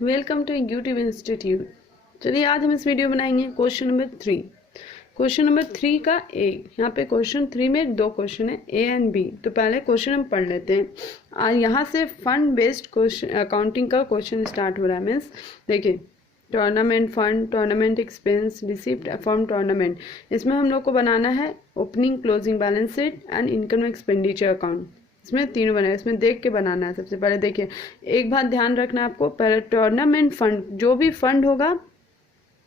Welcome to YouTube institute. चलिए आज हम इस वीडियो बनाएंगे क्वेश्चन नंबर 3। क्वेश्चन नंबर 3 का ए। यहाँ पे क्वेश्चन 3 में दो क्वेश्चन है, ए एंड बी। तो पहले क्वेश्चन हम पढ़ लेते हैं। यहाँ से फंड बेस्ड क्वेश्चन अकाउंटिंग का क्वेश्चन स्टार्ट हो रहा है। मीन्स देखिए, tournament fund, tournament expense, receipt from tournament. इसमें हम लोग को बनाना है opening closing balance sheet and income expenditure account. इसमें तीनों बनाए, इसमें देख के बनाना है। सबसे पहले देखिए, एक बात ध्यान रखना है आपको, पहले टूर्नामेंट फंड, जो भी फंड होगा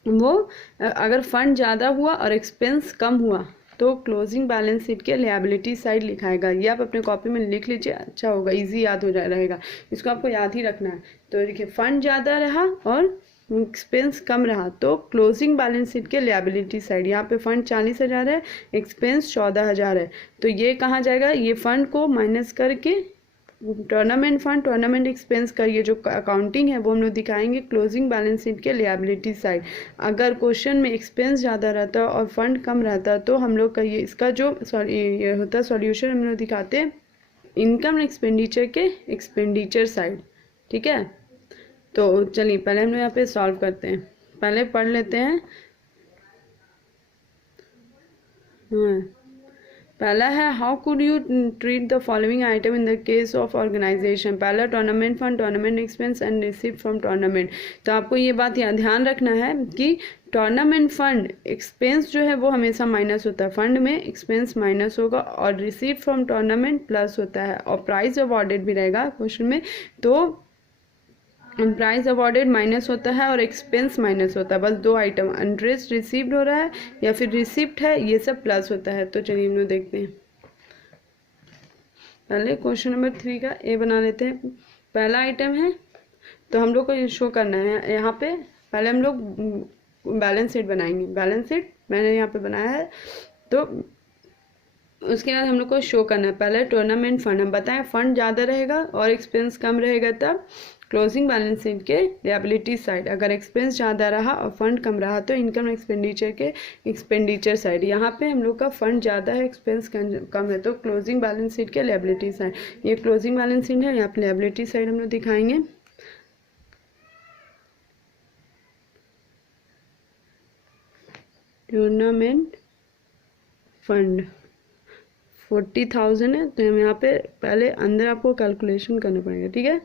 वो अगर फंड ज़्यादा हुआ और एक्सपेंस कम हुआ तो क्लोजिंग बैलेंस शीट के लिएबिलिटी साइड लिखाएगा। ये आप अपने कॉपी में लिख लीजिए, अच्छा होगा, इजी याद हो जा रहेगा। इसको आपको याद ही रखना है। तो देखिए, फंड ज़्यादा रहा और एक्सपेंस कम रहा तो क्लोजिंग बैलेंस शीट के लिएबिलिटी साइड, यहाँ पे फंड 40,000 है, एक्सपेंस 14,000 है, तो ये कहाँ जाएगा, ये फंड को माइनस करके टूर्नामेंट फंड, टूर्नामेंट एक्सपेंस का ये जो अकाउंटिंग है वो हम लोग दिखाएंगे क्लोजिंग बैलेंस शीट के लिएबिलिटी साइड। अगर क्वेश्चन में एक्सपेंस ज़्यादा रहता और फंड कम रहता तो हम लोग का ये इसका जो ये होता सॉल्यूशन हम लोग दिखाते हैं इनकम एक्सपेंडिचर के एक्सपेंडिचर साइड। ठीक है, तो चलिए पहले हम लोग यहाँ पे सॉल्व करते हैं। पहले पढ़ लेते हैं। पहला है, how could you treat the following item in the case of organisation. पहला, tournament fund, tournament expense and receipt from tournament. तो आपको ये बात ध्यान रखना है कि टूर्नामेंट फंड एक्सपेंस जो है वो हमेशा माइनस होता है, फंड में एक्सपेंस माइनस होगा, और रिसीप्ट फ्रॉम टूर्नामेंट प्लस होता है, और प्राइस अवॉर्डेड भी रहेगा क्वेश्चन में। तो प्राइस अवॉर्डेड माइनस होता है और एक्सपेंस माइनस होता है, बस दो आइटम, इंटरेस्ट रिसीव्ड हो रहा है या फिर रिसिप्ट है, ये सब प्लस होता है। तो चलिए हम लोग देखते हैं। पहले क्वेश्चन नंबर 3 का ए बना लेते हैं। पहला आइटम है तो हम लोग को ये शो करना है। यहाँ पे पहले हम लोग बैलेंस शीट बनाएंगे। बैलेंस शीट मैंने यहाँ पे बनाया है, तो उसके बाद हम लोग को शो करना है। पहले टूर्नामेंट फंड, हम बताएं फंड ज़्यादा रहेगा और एक्सपेंस कम रहेगा तब क्लोजिंग बैलेंस शीट के लिएबिलिटी साइड। अगर एक्सपेंस ज़्यादा रहा और फंड कम रहा तो इनकम एक्सपेंडिचर के एक्सपेंडिचर साइड। यहाँ पे हम लोग का फंड ज़्यादा है, एक्सपेंस कम है, तो क्लोजिंग बैलेंस शीट के लिएबिलिटी साइड। ये क्लोजिंग बैलेंस शीट है, यहाँ पे लिएबिलिटी साइड हम लोग दिखाएंगे। टूर्नामेंट फंड 40,000 है, तो हम यहाँ पे पहले अंदर आपको कैलकुलेशन करना पड़ेगा। ठीक है,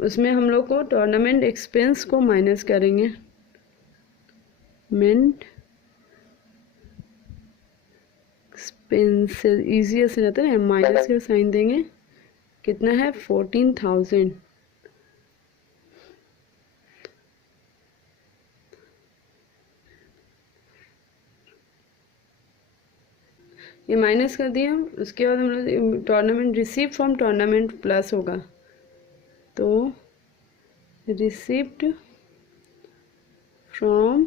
उसमें हम लोग को टूर्नामेंट एक्सपेंस को माइनस करेंगे। मेंट एक्सपेंस ईजी से रहता है ना, माइनस का साइन देंगे। कितना है, 14,000। ये माइनस कर दिया। उसके बाद हम लोग tournament receipt from tournament plus होगा, तो रिसिप्ट फ्रॉम,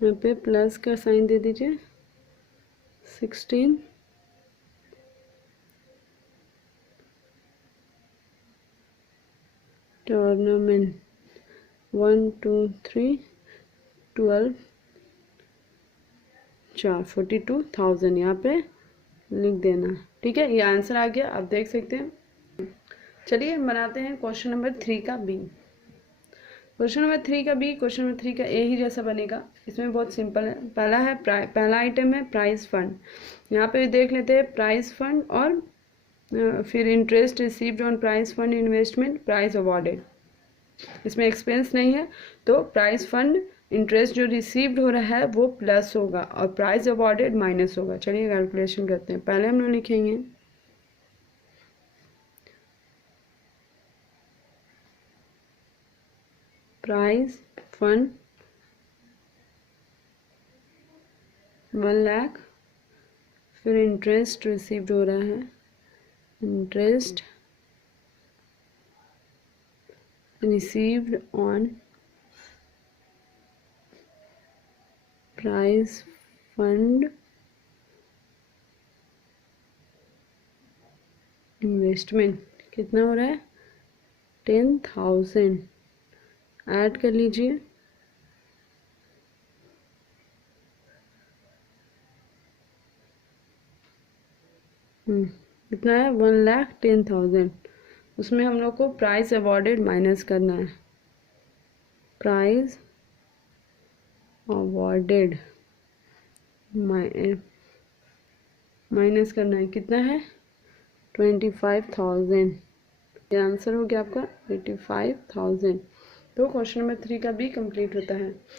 यहाँ पे प्लस का साइन दे दीजिए, 16। टूर्नामेंट 1 2 3 12 4 42,000 यहाँ पे लिख देना। ठीक है, ये आंसर आ गया, आप देख सकते हैं। चलिए हम बनाते हैं क्वेश्चन नंबर 3 का बी। क्वेश्चन नंबर 3 का बी, क्वेश्चन नंबर 3 का ए ही जैसा बनेगा। इसमें बहुत सिंपल है। पहला है पहला आइटम है प्राइस फंड। यहाँ पे देख लेते हैं प्राइस फंड, और फिर interest received on price fund investment, price awarded. इसमें एक्सपेंस नहीं है तो प्राइस फंड इंटरेस्ट जो रिसीव्ड हो रहा है वो प्लस होगा और प्राइस अवॉर्डेड माइनस होगा। चलिए कैलकुलेशन करते हैं। पहले हम लोग लिखेंगे प्राइस फंड 1 लाख, फिर इंटरेस्ट रिसीव्ड हो रहा है, interest received on price fund investment. कितना हो रहा है, 10,000। ऐड कर लीजिए, कितना है, 1,10,000। उसमें हम लोग को प्राइस अवॉर्डेड माइनस करना है, प्राइस अवॉर्डेड माइनस करना है, कितना है 25,000। ये आंसर हो गया आपका 85,000। तो क्वेश्चन नंबर 3 का भी कंप्लीट होता है।